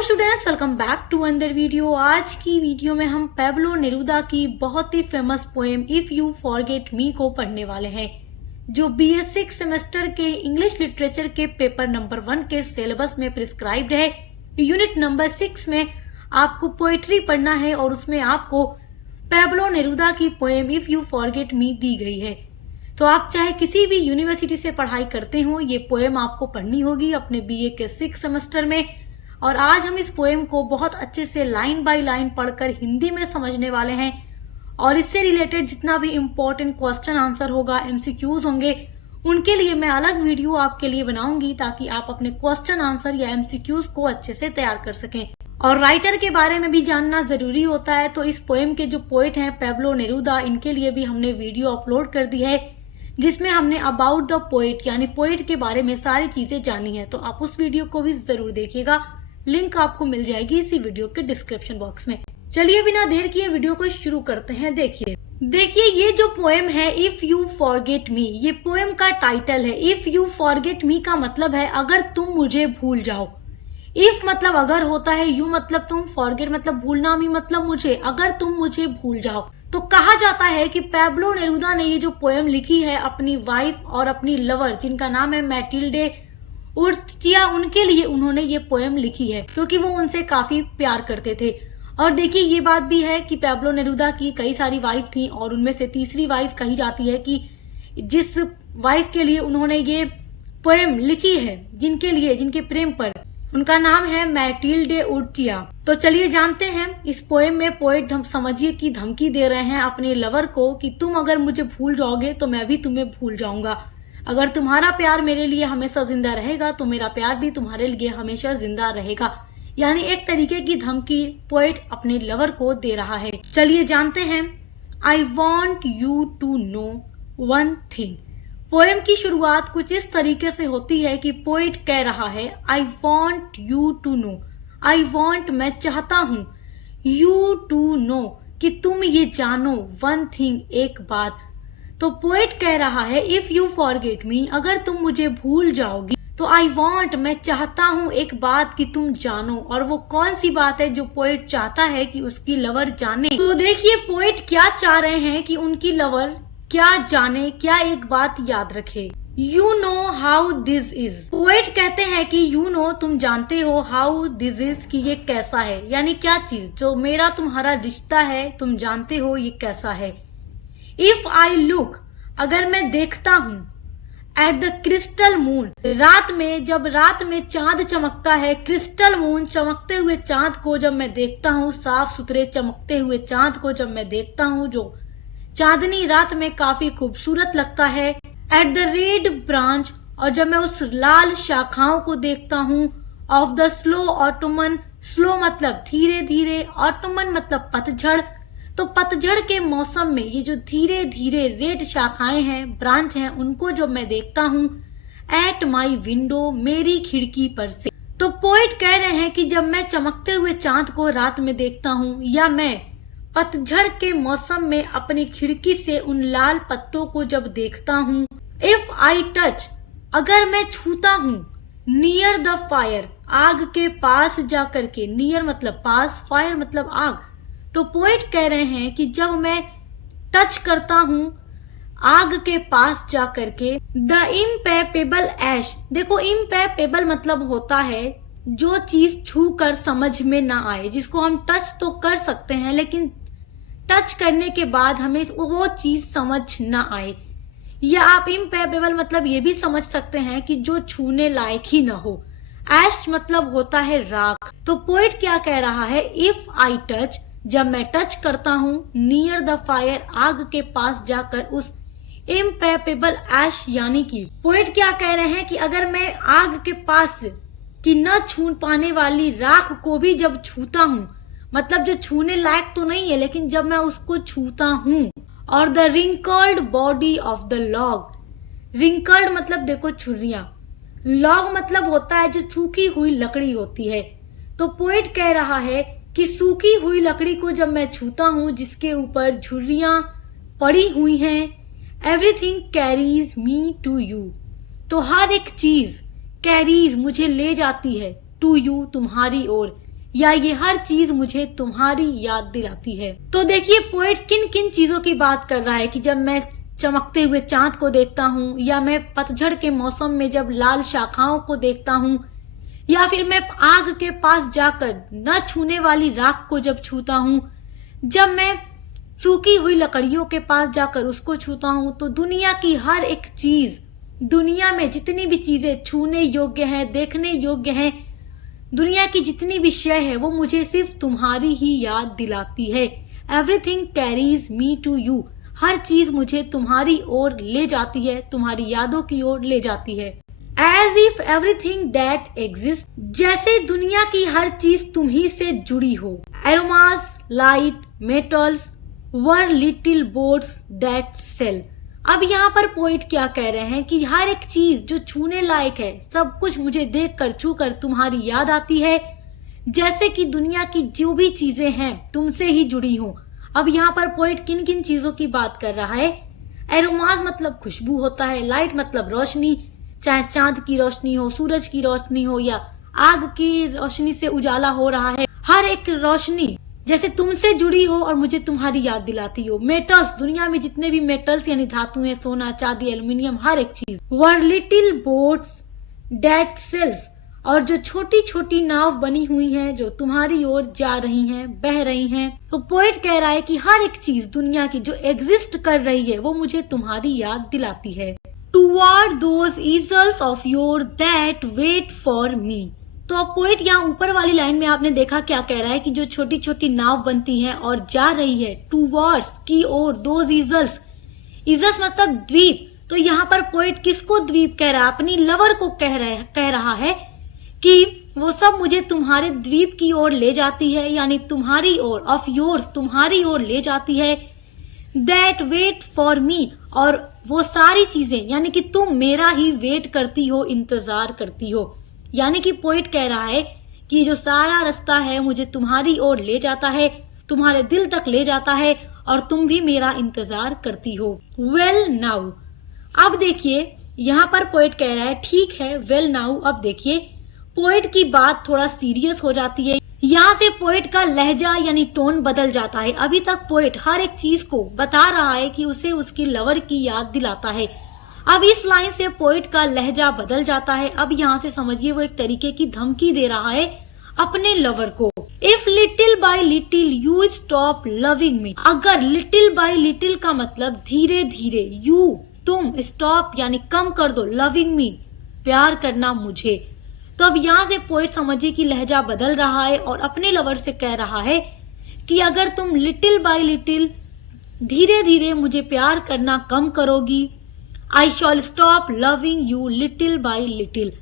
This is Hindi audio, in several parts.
Hello students, welcome back to another video. आज की वीडियो में हम पैब्लो नेरूदा की बहुत ही famous poem if you forget me को पढ़ने वाले हैं, जो BA 6 सेमेस्टर के इंग्लिश लिटरेचर के पेपर नंबर 1 के सिलेबस में प्रिस्क्राइब्ड है। यूनिट नंबर 6 में आपको पोएट्री पढ़ना है और उसमें आपको पैब्लो नेरूदा की poem if you forget me दी गई है। तो आप चाहे किसी भी यूनिवर्सिटी से पढ़ाई करते हो, ये पोएम आपको पढ़नी होगी अपने BA के 6 सेमेस्टर में। और आज हम इस पोएम को बहुत अच्छे से लाइन बाय लाइन पढ़कर हिंदी में समझने वाले हैं और इससे रिलेटेड जितना भी इम्पोर्टेंट क्वेश्चन आंसर होगा, MCQs होंगे, उनके लिए मैं अलग वीडियो आपके लिए बनाऊंगी ताकि आप अपने क्वेश्चन आंसर या MCQs को अच्छे से तैयार कर सकें। और राइटर के बारे में भी जानना जरूरी होता है, तो इस पोएम के जो पोएट हैं पैब्लो नेरूदा, इनके लिए भी हमने वीडियो अपलोड कर दी है जिसमें हमने अबाउट द पोएट यानी पोएट के बारे में सारी चीजें जानी है। तो आप उस वीडियो को भी जरूर देखिएगा, लिंक आपको मिल जाएगी इसी वीडियो के डिस्क्रिप्शन बॉक्स में। चलिए बिना देर किए वीडियो को शुरू करते हैं। देखिए ये जो पोएम है इफ यू फॉरगेट मी, ये पोएम का टाइटल है। इफ यू फॉरगेट मी का मतलब है अगर तुम मुझे भूल जाओ। इफ मतलब अगर होता है, यू मतलब तुम, फॉरगेट मतलब भूलना, मी मतलब मुझे। अगर तुम मुझे भूल जाओ, तो कहा जाता है कि पैब्लो नेरूदा ने ये जो पोएम लिखी है अपनी वाइफ और अपनी लवर जिनका नाम है मैटिल्डे उर्टिया, उनके लिए उन्होंने ये पोएम लिखी है क्योंकि वो उनसे काफी प्यार करते थे। और देखिए ये बात भी है कि पैब्लो नेरूदा की कई सारी वाइफ थी और उनमें से तीसरी वाइफ कही जाती है कि जिस वाइफ के लिए उन्होंने ये पोएम लिखी है, जिनके प्रेम पर, उनका नाम है मैटिल्डे उर्टिया। तो चलिए जानते हैं इस पोएम में पोएट समझिए कि धमकी दे रहे हैं अपने लवर को कि तुम अगर मुझे भूल जाओगे तो मैं भी तुम्हें भूल जाऊंगा। अगर तुम्हारा प्यार मेरे लिए हमेशा जिंदा रहेगा तो मेरा प्यार भी तुम्हारे लिए हमेशा जिंदा रहेगा। यानी एक तरीके की धमकी पोएट अपने लवर को दे रहा है। चलिए जानते हैं। I want you to know one thing. Poem की शुरुआत कुछ इस तरीके से होती है कि पोएट कह रहा है I want you to know. I want मैं चाहता हूँ, यू टू नो कि तुम ये जानो, वन थिंग एक बात। तो पोएट कह रहा है इफ यू फॉरगेट मी, अगर तुम मुझे भूल जाओगी, तो आई वॉन्ट मैं चाहता हूँ एक बात कि तुम जानो। और वो कौन सी बात है जो पोएट चाहता है कि उसकी लवर जाने? तो देखिए पोएट क्या चाह रहे हैं कि उनकी लवर क्या जाने, क्या एक बात याद रखे। You know how this is. Poet कहते हैं कि यू नो तुम जानते हो, हाउ दिस इज कि ये कैसा है, यानी क्या चीज, जो मेरा तुम्हारा रिश्ता है तुम जानते हो ये कैसा है। इफ आई लुक, अगर मैं देखता हूँ, एट द क्रिस्टल मून, रात में, जब रात में चांद चमकता है, क्रिस्टल मून चमकते हुए चांद को जब मैं देखता हूँ, साफ सुथरे चमकते हुए चांद को जब मैं देखता हूँ, जो चांदनी रात में काफी खूबसूरत लगता है। एट द रेड ब्रांच, और जब मैं उस लाल शाखाओं को देखता हूँ, of the slow Ottoman, slow मतलब धीरे धीरे, ऑटोमन मतलब पतझड़, तो पतझड़ के मौसम में ये जो धीरे धीरे रेड शाखाएं हैं, ब्रांच हैं, उनको जब मैं देखता हूँ, एट माई विंडो, मेरी खिड़की पर से। तो पोएट कह रहे हैं कि जब मैं चमकते हुए चांद को रात में देखता हूँ, या मैं पतझड़ के मौसम में अपनी खिड़की से उन लाल पत्तों को जब देखता हूँ। इफ आई टच, अगर मैं छूता हूँ, नियर द फायर, आग के पास जा करके, नियर मतलब पास, फायर मतलब आग। तो पोएट कह रहे हैं कि जब मैं टच करता हूँ आग के पास जा करके, द इम्पैपेबल ऐश, देखो इम्पैपेबल मतलब होता है जो चीज छू कर समझ में ना आए, जिसको हम टच तो कर सकते हैं लेकिन टच करने के बाद हमें वो चीज समझ ना आए। या आप इम्पैपेबल मतलब ये भी समझ सकते हैं कि जो छूने लायक ही ना हो। ऐश मतलब होता है राख। तो पोएट क्या कह रहा है, इफ आई टच, जब मैं टच करता हूँ, नियर द फायर, आग के पास जाकर उस इम्पैपेबल ऐश, यानी कि पोएट क्या कह रहे हैं कि अगर मैं आग के पास की न छू पाने वाली राख को भी जब छूता हूँ, मतलब जो छूने लायक तो नहीं है लेकिन जब मैं उसको छूता हूँ। और the wrinkled body of the log, wrinkled मतलब देखो छुरियां, लॉग मतलब होता है जो सूखी हुई लकड़ी होती है। तो पोएट कह रहा है कि सूखी हुई लकड़ी को जब मैं छूता हूँ, जिसके ऊपर झुर्रियां पड़ी हुई हैं, everything carries me to you, तो हर एक चीज कैरीज मुझे ले जाती है, टू यू तुम्हारी ओर, या ये हर चीज मुझे तुम्हारी याद दिलाती है। तो देखिए पोएट किन किन चीजों की बात कर रहा है कि जब मैं चमकते हुए चांद को देखता हूँ, या मैं पतझड़ के मौसम में जब लाल शाखाओं को देखता हूँ, या फिर मैं आग के पास जाकर न छूने वाली राख को जब छूता हूँ, जब मैं सूखी हुई लकड़ियों के पास जाकर उसको छूता हूँ, तो दुनिया की हर एक चीज, दुनिया में जितनी भी चीजें छूने योग्य हैं, देखने योग्य हैं, दुनिया की जितनी भी शय है वो मुझे सिर्फ तुम्हारी ही याद दिलाती है। Everything carries me to you, हर चीज मुझे तुम्हारी ओर ले जाती है, तुम्हारी यादों की ओर ले जाती है। As if everything that exist, जैसे दुनिया की हर चीज तुम ही से जुड़ी हो। Aromas, light, metals were little boats that sail. अब यहाँ पर पोइट क्या कह रहे हैं कि हर एक चीज जो छूने लायक है, सब कुछ मुझे देखकर छूकर तुम्हारी याद आती है, जैसे कि दुनिया की जो भी चीजें हैं तुमसे ही जुड़ी हो। अब यहाँ पर पोइट किन किन चीजों की बात कर रहा है? एरोमास मतलब खुशबू होता है, लाइट मतलब रोशनी, चाहे चांद की रोशनी हो, सूरज की रोशनी हो, या आग की रोशनी से उजाला हो रहा है, हर एक रोशनी जैसे तुमसे जुड़ी हो और मुझे तुम्हारी याद दिलाती हो। मेटल्स, दुनिया में जितने भी मेटल्स यानी धातु हैं, सोना, चांदी, एल्युमिनियम, हर एक चीज। Were little boats that sails, और जो छोटी छोटी नाव बनी हुई हैं जो तुम्हारी ओर जा रही हैं, बह रही हैं। तो पोएट कह रहा है कि हर एक चीज दुनिया की जो एग्जिस्ट कर रही है वो मुझे तुम्हारी याद दिलाती है। Toward those isles of your that wait for me. तो अब पोएट यहाँ ऊपर वाली लाइन में आपने देखा क्या कह रहा है कि जो छोटी छोटी नाव बनती हैं और जा रही है टुवर्ड्स की ओर, दोज ईजल्स, ईजल्स मतलब द्वीप। तो यहाँ पर पोएट किसको द्वीप कह रहा है? अपनी लवर को कह रहा है कि वो सब मुझे तुम्हारे द्वीप की ओर ले जाती है, यानी तुम्हारी ओर, ऑफ योर्स, तुम्हारी ओर ले जाती है। दैट वेट फॉर मी, और वो सारी चीजें यानी कि तुम मेरा ही वेट करती हो, इंतजार करती हो। यानी कि पोएट कह रहा है कि जो सारा रास्ता है मुझे तुम्हारी ओर ले जाता है, तुम्हारे दिल तक ले जाता है, और तुम भी मेरा इंतजार करती हो। वेल नाउ, अब देखिए यहाँ पर पोएट कह रहा है ठीक है, वेल नाउ। अब देखिए पोएट की बात थोड़ा सीरियस हो जाती है। यहाँ से पोएट का लहजा यानी टोन बदल जाता है। अभी तक पोएट हर एक चीज को बता रहा है कि उसे उसकी लवर की याद दिलाता है। अब इस लाइन से पोएट का लहजा बदल जाता है। अब यहाँ से समझिए वो एक तरीके की धमकी दे रहा है अपने लवर को। If little by little you stop loving me, अगर लिटिल बाय लिटिल का मतलब धीरे धीरे, यू तुम, स्टॉप यानी कम कर दो, लविंग मी प्यार करना मुझे। तो अब यहाँ से पोएट समझिए कि लहजा बदल रहा है और अपने लवर से कह रहा है कि अगर तुम लिटिल बाय लिटिल, धीरे धीरे मुझे प्यार करना कम करोगी, I shall stop loving you little by little,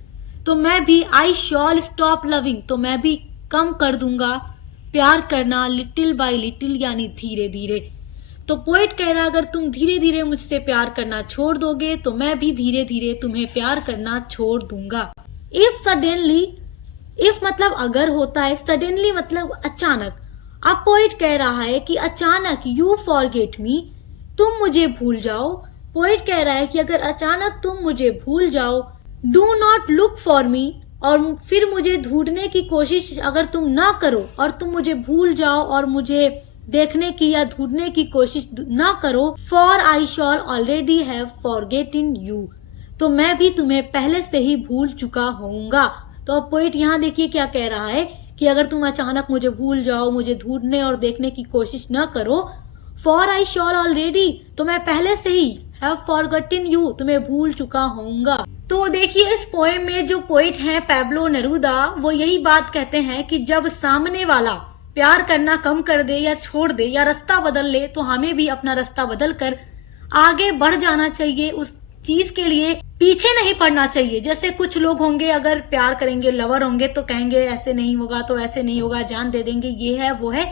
तो मैं भी आई शॉल स्टॉप लविंग, तो मैं भी कम कर दूंगा प्यार करना, लिटिल बाय लिटिल यानी धीरे धीरे। तो पोएट कह रहा है अगर तुम धीरे धीरे मुझसे प्यार करना छोड़ दोगे तो मैं भी धीरे धीरे तुम्हें प्यार करना छोड़ दूंगा। इफ सडनली, इफ मतलब अगर होता है, सडनली मतलब अचानक। अब पोएट कह रहा है कि अचानक, यू फॉरगेट मी, तुम मुझे भूल जाओ। पोएट कह रहा है कि अगर अचानक तुम मुझे भूल जाओ, do not look for me, और फिर मुझे ढूंढने की कोशिश अगर तुम ना करो और तुम मुझे भूल जाओ और मुझे देखने की या ढूंढने की कोशिश ना करो, for I shawl already have forgotten you, तो मैं भी तुम्हें पहले से ही भूल चुका होऊंगा। तो अब पोएट यहाँ देखिए क्या कह रहा है कि अगर तुम अचानक मुझे भूल जाओ, मुझे ढूंढने और देखने की कोशिश न करो, फॉर आई शॉल ऑलरेडी, तो मैं पहले से ही हैव फॉरगॉटन यू, तुम्हें भूल चुका होऊंगा। तो देखिए इस पोएम में जो पोएट हैं पैब्लो नेरूदा, वो यही बात कहते हैं कि जब सामने वाला प्यार करना कम कर दे या छोड़ दे या रास्ता बदल ले, तो हमें भी अपना रास्ता बदल कर आगे बढ़ जाना चाहिए। उस चीज के लिए पीछे नहीं पड़ना चाहिए। जैसे कुछ लोग होंगे अगर प्यार करेंगे, लवर होंगे, तो कहेंगे ऐसे नहीं होगा तो ऐसे नहीं होगा, जान दे देंगे, ये है वो है।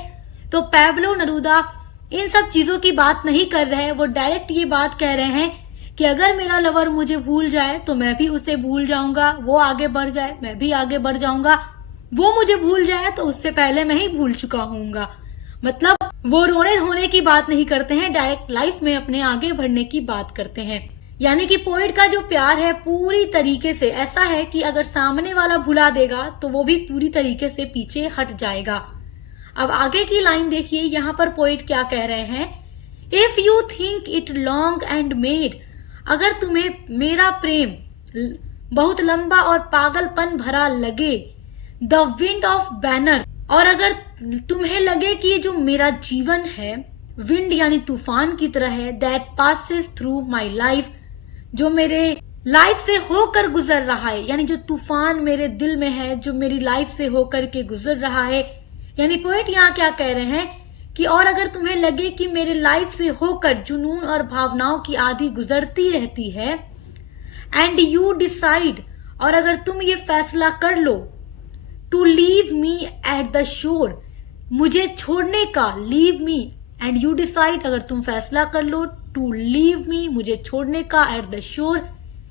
तो पैब्लो नेरूदा इन सब चीजों की बात नहीं कर रहे हैं, वो डायरेक्ट ये बात कह रहे हैं कि अगर मेरा लवर मुझे भूल जाए तो मैं भी उसे भूल जाऊंगा, वो आगे बढ़ जाए मैं भी आगे बढ़ जाऊंगा, वो मुझे भूल जाए तो उससे पहले मैं ही भूल चुका होऊंगा। मतलब वो रोने धोने की बात नहीं करते हैं, डायरेक्ट लाइफ में अपने आगे बढ़ने की बात करते हैं। यानी कि पोएट का जो प्यार है पूरी तरीके से ऐसा है कि अगर सामने वाला भुला देगा तो वो भी पूरी तरीके से पीछे हट जाएगा। अब आगे की लाइन देखिए, यहाँ पर पोएट क्या कह रहे हैं, if you think it long and made, अगर तुम्हें मेरा प्रेम बहुत लंबा और पागलपन भरा लगे, द विंड ऑफ बैनर्स, और अगर तुम्हें लगे कि ये जो मेरा जीवन है विंड यानी तूफान की तरह है, that passes through my life, जो मेरे लाइफ से होकर गुजर रहा है, यानी जो तूफान मेरे दिल में है जो मेरी लाइफ से होकर के गुजर रहा है। यानी पोएट यहाँ क्या कह रहे हैं कि और अगर तुम्हें लगे कि मेरे लाइफ से होकर जुनून और भावनाओं की आधी गुजरती रहती है, एंड यू डिसाइड, और अगर तुम ये फैसला कर लो, to leave me at the shore, मुझे छोड़ने का, leave me and you decide, अगर तुम फैसला कर लो टू लीव मी, मुझे छोड़ने का, एट द शोर,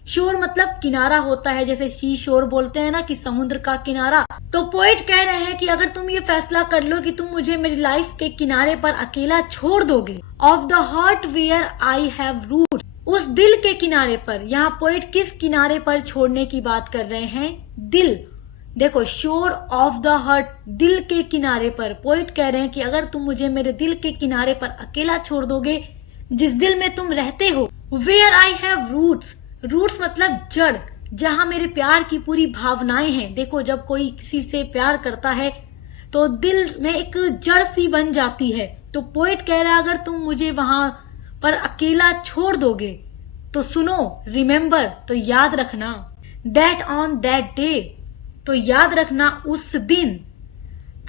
शोर मतलब किनारा होता है, जैसे सी शोर बोलते हैं ना कि समुद्र का किनारा। तो पोएट कह रहे हैं कि अगर तुम ये फैसला कर लो कि तुम मुझे मेरी लाइफ के किनारे पर अकेला छोड़ दोगे, of the heart where I have root, उस दिल के किनारे पर। यहाँ पोएट किस किनारे पर छोड़ने की बात कर रहे हैं, दिल। देखो, शोर ऑफ द हार्ट, दिल के किनारे पर। पोएट कह रहे हैं कि अगर तुम मुझे मेरे दिल के किनारे पर अकेला छोड़ दोगे, जिस दिल में तुम रहते हो, where I have roots, roots मतलब जड़, जहां मेरे प्यार की पूरी भावनाएं हैं। देखो, जब कोई किसी से प्यार करता है तो दिल में एक जड़ सी बन जाती है। तो पोएट कह रहा है अगर तुम मुझे वहां पर अकेला छोड़ दोगे तो सुनो, रिमेम्बर, तो याद रखना, दैट ऑन दैट डे, तो याद रखना उस दिन,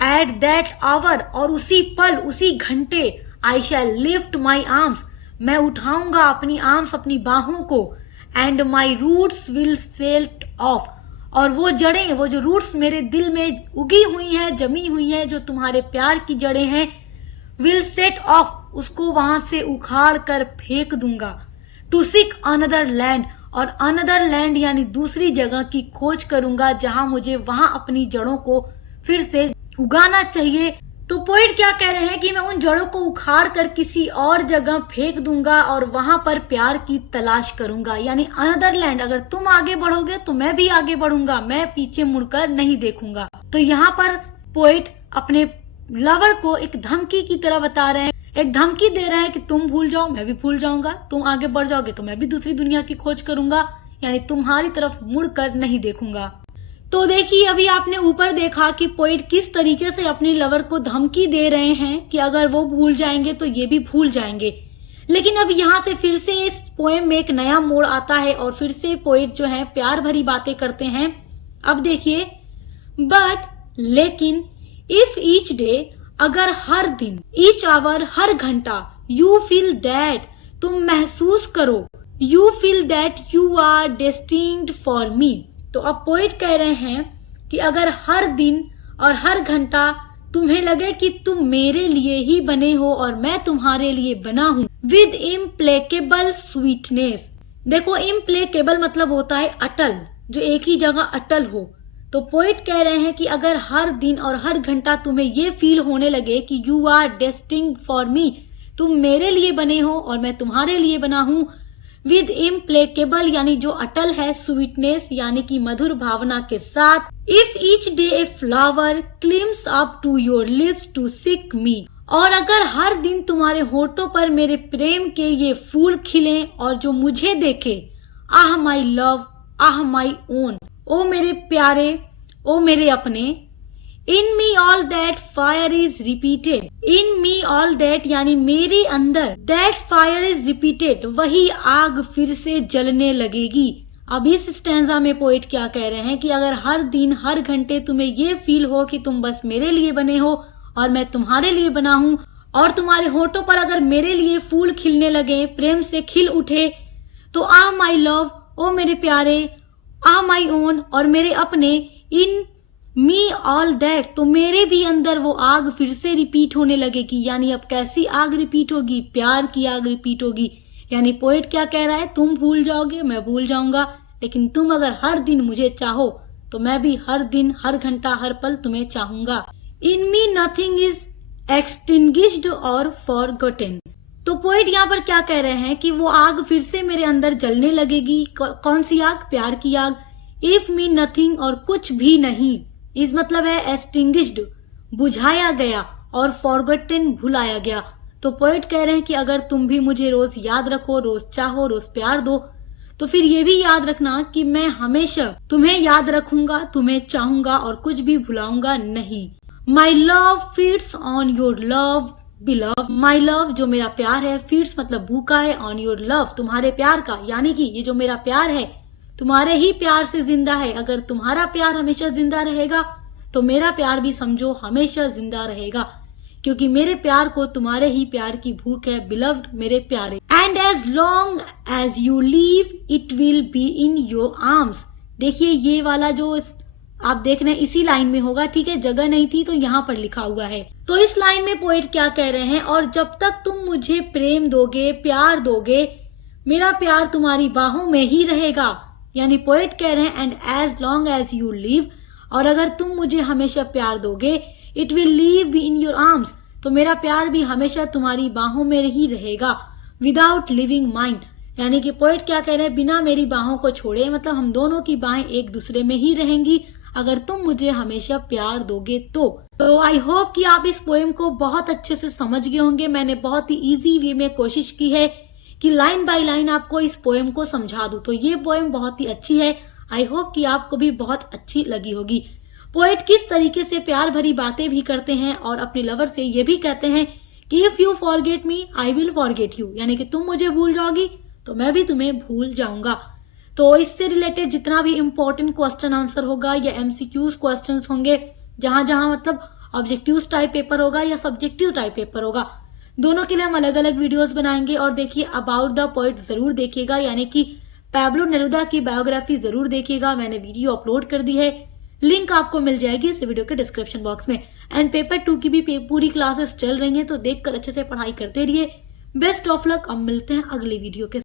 एट दैट आवर, और उसी पल, उसी घंटे, आई शैल लिफ्ट माई आर्म्स, मैं उठाऊंगा अपनी आर्म्स, अपनी बाहों को, and my roots will set off, और वो जड़ें, वो जो रूट्स मेरे दिल में उगी हुई हैं, जमी हुई हैं, जो तुम्हारे प्यार की जड़ें हैं, विल सेट ऑफ, उसको वहां से उखाड़ कर फेंक दूंगा, टू सीक अनदर लैंड, और अनदर लैंड यानी दूसरी जगह की खोज करूंगा जहां मुझे वहां अपनी जड़ों को फिर से उगाना चाहिए। तो पोएट क्या कह रहे हैं कि मैं उन जड़ों को उखाड़ कर किसी और जगह फेंक दूंगा और वहां पर प्यार की तलाश करूंगा, यानी अनदर लैंड, अगर तुम आगे बढ़ोगे तो मैं भी आगे बढ़ूंगा, मैं पीछे मुड़कर नहीं देखूंगा। तो यहाँ पर पोएट अपने लवर को एक धमकी की तरह बता रहे हैं, एक धमकी दे रहे हैं कि तुम भूल जाओ मैं भी भूल जाऊंगा, तुम आगे बढ़ जाओगे तो मैं भी दूसरी दुनिया की खोज करूंगा, यानी तुम्हारी तरफ मुड़कर नहीं देखूंगा। तो देखिए, अभी आपने ऊपर देखा कि पोएट किस तरीके से अपनी लवर को धमकी दे रहे हैं कि अगर वो भूल जाएंगे तो ये भी भूल जाएंगे। लेकिन अब यहाँ से फिर से इस पोएम में एक नया मोड़ आता है और फिर से पोएट जो है प्यार भरी बातें करते हैं। अब देखिए, बट, लेकिन, इफ ईच डे, अगर हर दिन, ईच आवर, हर घंटा, यू फील दैट, तुम महसूस करो, you feel that you are destined for me. तो अब पोएट कह रहे हैं कि अगर हर दिन और हर घंटा तुम्हें लगे कि तुम मेरे लिए ही बने हो और मैं तुम्हारे लिए बना हूं, विद इम्प्लेकेबल स्वीटनेस। देखो, इम्प्लेकेबल मतलब होता है अटल, जो एक ही जगह अटल हो। तो पोएट कह रहे हैं कि अगर हर दिन और हर घंटा तुम्हें ये फील होने लगे कि you are destined for me, तुम मेरे लिए बने हो और मैं तुम्हारे लिए बना हूं, विद इम्प्लेकेबल यानी जो अटल है, स्वीटनेस यानी कि मधुर भावना के साथ, if each day a flower climbs up to your lips to seek me, और अगर हर दिन तुम्हारे होठों पर मेरे प्रेम के ये फूल खिले और जो मुझे देखे, आह my love, ah my own, ओ मेरे प्यारे, ओ मेरे अपने, in me all that fire is repeated, in me all that यानी मेरे अंदर, दैट फायर इज रिपीटेड, वही आग फिर से जलने लगेगी। अब इस स्टैंजा में पोएट क्या कह रहे हैं कि अगर हर दिन हर घंटे तुम्हें ये फील हो कि तुम बस मेरे लिए बने हो और मैं तुम्हारे लिए बना हूं, और तुम्हारे होठों पर अगर मेरे लिए फूल खिलने लगे, प्रेम से खिल उठे, तो आह माई लव, ओ मेरे प्यारे, आह माई ओन, और मेरे अपने, इन मी ऑल दैट, तो मेरे भी अंदर वो आग फिर से रिपीट होने लगेगी। यानी अब कैसी आग रिपीट होगी, प्यार की आग रिपीट होगी। यानी पोएट क्या कह रहा है, तुम भूल जाओगे मैं भूल जाऊंगा, लेकिन तुम अगर हर दिन मुझे चाहो तो मैं भी हर दिन, हर घंटा, हर पल तुम्हें चाहूंगा। इन मी नथिंग इज एक्सटिंग्विश्ड और फॉरगॉटन, तो पोएट यहाँ पर क्या कह रहे हैं कि वो आग फिर से मेरे अंदर जलने लगेगी। कौन सी आग? प्यार की आग। इफ मी नथिंग, और कुछ भी नहीं। इस मतलब है एक्सटिंग्विश्ड, बुझाया गया, और फॉरगॉटन, भुलाया गया। तो पोएट कह रहे हैं कि अगर तुम भी मुझे रोज याद रखो, रोज चाहो, रोज प्यार दो, तो फिर ये भी याद रखना कि मैं हमेशा तुम्हें याद रखूंगा, तुम्हें चाहूंगा और कुछ भी भुलाऊंगा नहीं। My love feeds on your love बिलव। My love, जो मेरा प्यार है, फीड्स मतलब भूखा है, ऑन योर लव, तुम्हारे प्यार का, यानी कि ये जो मेरा प्यार है तुम्हारे ही प्यार से जिंदा है। अगर तुम्हारा प्यार हमेशा जिंदा रहेगा तो मेरा प्यार भी समझो हमेशा जिंदा रहेगा, क्योंकि मेरे प्यार को तुम्हारे ही प्यार की भूख है, बिलव्ड, मेरे प्यारे। And as long as you leave it will be in your arms. देखिए ये वाला जो आप देख रहे हैं इसी लाइन में होगा, ठीक है, जगह नहीं थी तो यहाँ पर लिखा हुआ है। तो इस लाइन में पोएट क्या कह रहे हैं? और जब तक तुम मुझे प्रेम दोगे, प्यार दोगे, मेरा प्यार तुम्हारी बाहों में ही रहेगा। यानी पोएट कह रहे हैं and as long as you live, और अगर तुम मुझे हमेशा प्यार दोगे, it will leave be in your arms, तो मेरा प्यार भी हमेशा तुम्हारी बाहों में ही रहेगा। विदाउट लिविंग माइंड, यानी कि पोएट क्या कह रहे हैं? बिना मेरी बाहों को छोड़े, मतलब हम दोनों की बाहें एक दूसरे में ही रहेंगी अगर तुम मुझे हमेशा प्यार दोगे तो आई होप कि आप इस पोएम को बहुत अच्छे से समझ गए होंगे। मैंने बहुत ही इजी वे में कोशिश की है कि लाइन बाय लाइन आपको इस पोएम को समझा दूं। तो ये पोएम बहुत ही अच्छी है, आई होप कि आपको भी बहुत अच्छी लगी होगी। पोएट किस तरीके से प्यार भरी बातें भी करते हैं और अपने लवर से ये भी कहते हैं कि if you forget me I will forget you, यानी कि तुम मुझे भूल जाओगी तो मैं भी तुम्हें भूल जाऊंगा। तो इससे रिलेटेड जितना भी इम्पोर्टेंट क्वेश्चन आंसर होगा या एमसीक्यूज क्वेश्चंस होंगे, जहां जहां मतलब ऑब्जेक्टिव टाइप पेपर होगा या सब्जेक्टिव टाइप पेपर होगा, दोनों के लिए हम अलग अलग वीडियोस बनाएंगे। और देखिए अबाउट द पोएट जरूर देखिएगा, यानी कि पैब्लो नेरुदा की बायोग्राफी जरूर देखिएगा। मैंने वीडियो अपलोड कर दी है, लिंक आपको मिल जाएगी इस वीडियो के डिस्क्रिप्शन बॉक्स में। एंड पेपर 2 की भी पूरी क्लासेस चल रही हैं, तो देखकर अच्छे से पढ़ाई करते रहिए। Best of luck. अब मिलते हैं अगले वीडियो के